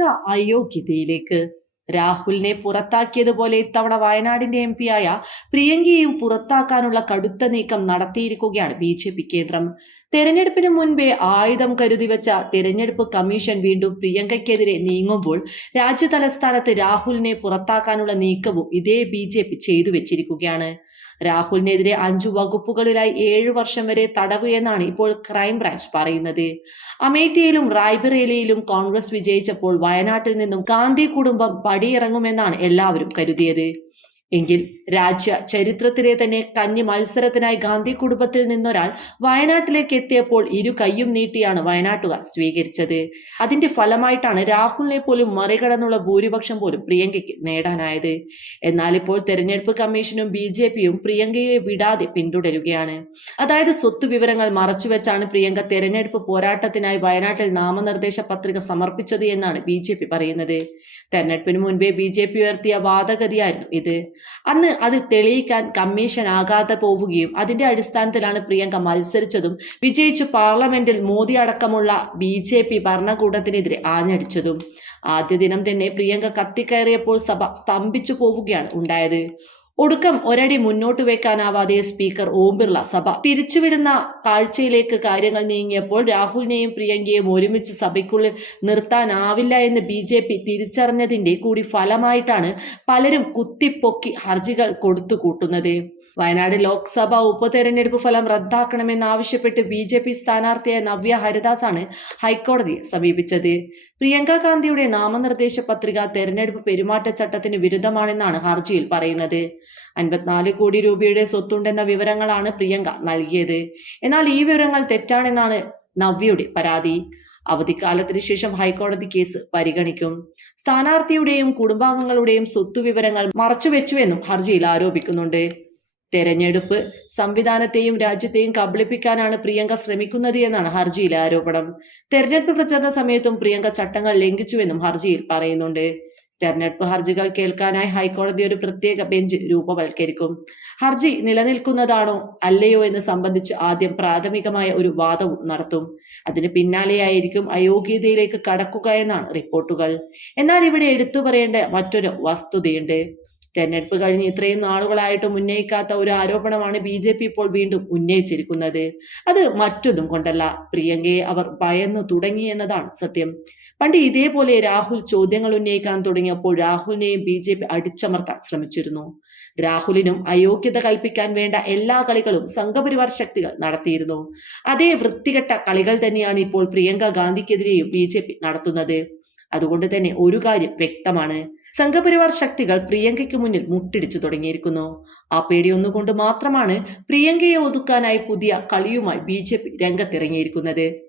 പ്രിയങ്ക അയോഗ്യതയിലേക്ക് രാഹുലിനെ പുറത്താക്കിയതുപോലെ ഇത്തവണ വയനാടിന്റെ എം പിയായ പ്രിയങ്കയെയും പുറത്താക്കാനുള്ള കടുത്ത നീക്കം നടത്തിയിരിക്കുകയാണ് ബി ജെ പി കേന്ദ്രം. തെരഞ്ഞെടുപ്പിന് മുൻപേ ആയുധം കരുതി വെച്ച തെരഞ്ഞെടുപ്പ് കമ്മീഷൻ വീണ്ടും പ്രിയങ്കയ്ക്കെതിരെ നീങ്ങുമ്പോൾ രാജ്യ തലസ്ഥാനത്ത് രാഹുലിനെ പുറത്താക്കാനുള്ള നീക്കവും ഇതേ ബി ചെയ്തു വെച്ചിരിക്കുകയാണ്. രാഹുലിനെതിരെ അഞ്ചു വകുപ്പുകളിലായി ഏഴു വർഷം വരെ തടവ് എന്നാണ് ഇപ്പോൾ ക്രൈംബ്രാഞ്ച് പറയുന്നത്. അമേഠിയിലും റായ്ബറേലിയിലും കോൺഗ്രസ് വിജയിച്ചപ്പോൾ വയനാട്ടിൽ നിന്നും ഗാന്ധി കുടുംബം പടിയിറങ്ങുമെന്നാണ് എല്ലാവരും കരുതിയത്. എങ്കിൽ രാജ്യ ചരിത്രത്തിലെ തന്നെ കഞ്ഞി മത്സരത്തിനായി ഗാന്ധി കുടുംബത്തിൽ നിന്നൊരാൾ വയനാട്ടിലേക്ക് എത്തിയപ്പോൾ ഇരു കൈയും നീട്ടിയാണ് വയനാട്ടുകാർ സ്വീകരിച്ചത്. അതിന്റെ ഫലമായിട്ടാണ് രാഹുലിനെ പോലും മറികടന്നുള്ള ഭൂരിപക്ഷം പോലും പ്രിയങ്കയ്ക്ക് നേടാനായത്. എന്നാൽ ഇപ്പോൾ തെരഞ്ഞെടുപ്പ് കമ്മീഷനും ബി ജെ പിയും പ്രിയങ്കയെ വിടാതെ പിന്തുടരുകയാണ്. അതായത് സ്വത്ത് വിവരങ്ങൾ മറച്ചുവെച്ചാണ് പ്രിയങ്ക തെരഞ്ഞെടുപ്പ് പോരാട്ടത്തിനായി വയനാട്ടിൽ നാമനിർദ്ദേശ പത്രിക സമർപ്പിച്ചത് എന്നാണ് ബി പറയുന്നത്. തെരഞ്ഞെടുപ്പിന് മുൻപേ ബി ഉയർത്തിയ വാദഗതിയായിരുന്നു ഇത്. അന്ന് അത് തെളിയിക്കാൻ കമ്മീഷൻ ആകാതെ പോവുകയും അതിന്റെ അടിസ്ഥാനത്തിലാണ് പ്രിയങ്ക മത്സരിച്ചതും വിജയിച്ചു പാർലമെന്റിൽ മോദി അടക്കമുള്ള ബി ജെ പി ഭരണകൂടത്തിനെതിരെ ആഞ്ഞടിച്ചതും. ആദ്യ ദിനം തന്നെ പ്രിയങ്ക കത്തിക്കയറിയപ്പോൾ സഭ സ്തംഭിച്ചു പോവുകയാണ് ഉണ്ടായത്. ഒടുക്കം ഒരടി മുന്നോട്ട് വെക്കാനാവാതെ സ്പീക്കർ ഓം ബിർള സഭ പിരിച്ചുവിടുന്ന കാഴ്ചയിലേക്ക് കാര്യങ്ങൾ നീങ്ങിയപ്പോൾ രാഹുലിനെയും പ്രിയങ്കയെയും ഒരുമിച്ച് സഭയ്ക്കുള്ളിൽ നിർത്താനാവില്ല എന്ന് ബി ജെ പി തിരിച്ചറിഞ്ഞതിന്റെ കൂടി ഫലമായിട്ടാണ് പലരും കുത്തിപ്പൊക്കി ഹർജികൾ കൊടുത്തു കൂട്ടുന്നത്. വയനാട് ലോക്സഭാ ഉപതെരഞ്ഞെടുപ്പ് ഫലം റദ്ദാക്കണമെന്നാവശ്യപ്പെട്ട് ബി ജെ പി സ്ഥാനാർത്ഥിയായ നവ്യ ഹരിദാസാണ് ഹൈക്കോടതിയെ സമീപിച്ചത്. പ്രിയങ്ക ഗാന്ധിയുടെ നാമനിർദ്ദേശ പത്രിക തെരഞ്ഞെടുപ്പ് പെരുമാറ്റച്ചട്ടത്തിന് വിരുദ്ധമാണെന്നാണ് ഹർജിയിൽ പറയുന്നത്. അൻപത്തിനാല് കോടി രൂപയുടെ സ്വത്തുണ്ടെന്ന വിവരങ്ങളാണ് പ്രിയങ്ക നൽകിയത്. എന്നാൽ ഈ വിവരങ്ങൾ തെറ്റാണെന്നാണ് നവ്യയുടെ പരാതി. അവധിക്കാലത്തിന് ശേഷം ഹൈക്കോടതി കേസ് പരിഗണിക്കും. സ്ഥാനാർത്ഥിയുടെയും കുടുംബാംഗങ്ങളുടെയും സ്വത്തു വിവരങ്ങൾ മറച്ചുവെച്ചുവെന്നും ഹർജിയിൽ ആരോപിക്കുന്നുണ്ട്. തെരഞ്ഞെടുപ്പ് സംവിധാനത്തെയും രാജ്യത്തെയും കബളിപ്പിക്കാനാണ് പ്രിയങ്ക ശ്രമിക്കുന്നത് എന്നാണ് ഹർജിയിലെ ആരോപണം. തെരഞ്ഞെടുപ്പ് പ്രചരണ സമയത്തും പ്രിയങ്ക ചട്ടങ്ങൾ ലംഘിച്ചുവെന്നും ഹർജിയിൽ പറയുന്നുണ്ട്. തെരഞ്ഞെടുപ്പ് ഹർജികൾ കേൾക്കാനായി ഹൈക്കോടതി ഒരു പ്രത്യേക ബെഞ്ച് രൂപവൽക്കരിക്കും. ഹർജി നിലനിൽക്കുന്നതാണോ അല്ലയോ എന്ന് സംബന്ധിച്ച് ആദ്യം പ്രാഥമികമായ ഒരു വാദവും നടത്തും. അതിന് പിന്നാലെയായിരിക്കും അയോഗ്യതയിലേക്ക് കടക്കുക എന്നാണ് റിപ്പോർട്ടുകൾ. എന്നാൽ ഇവിടെ എടുത്തു പറയേണ്ട മറ്റൊരു വസ്തുതയുണ്ട്. തെരഞ്ഞെടുപ്പ് കഴിഞ്ഞ് ഇത്രയും നാളുകളായിട്ടും ഉന്നയിക്കാത്ത ഒരു ആരോപണമാണ് ബി ജെ പി ഇപ്പോൾ വീണ്ടും ഉന്നയിച്ചിരിക്കുന്നത്. അത് മറ്റൊന്നും കൊണ്ടല്ല. പ്രിയങ്കയെ അവർ ഭയന്നു തുടങ്ങി എന്നതാണ് സത്യം. പണ്ട് ഇതേപോലെ രാഹുൽ ചോദ്യങ്ങൾ ഉന്നയിക്കാൻ തുടങ്ങിയപ്പോൾ രാഹുലിനെയും ബി ജെ പി അടിച്ചമർത്താൻ ശ്രമിച്ചിരുന്നു. രാഹുലിനും അയോഗ്യത കൽപ്പിക്കാൻ വേണ്ട എല്ലാ കളികളും സംഘപരിവാർ ശക്തികൾ നടത്തിയിരുന്നു. അതേ വൃത്തികെട്ട കളികൾ തന്നെയാണ് ഇപ്പോൾ പ്രിയങ്ക ഗാന്ധിക്കെതിരെയും ബി ജെ പി നടത്തുന്നത്. അതുകൊണ്ട് തന്നെ ഒരു കാര്യം വ്യക്തമാണ്. സംഘപരിവാർ ശക്തികൾ പ്രിയങ്കയ്ക്ക് മുന്നിൽ മുട്ടിടിച്ചു തുടങ്ങിയിരിക്കുന്നു. ആ പേടിയൊന്നുകൊണ്ട് മാത്രമാണ് പ്രിയങ്കയെ ഒതുക്കാനായി പുതിയ കളിയുമായി ബി ജെ പി രംഗത്തിറങ്ങിയിരിക്കുന്നത്.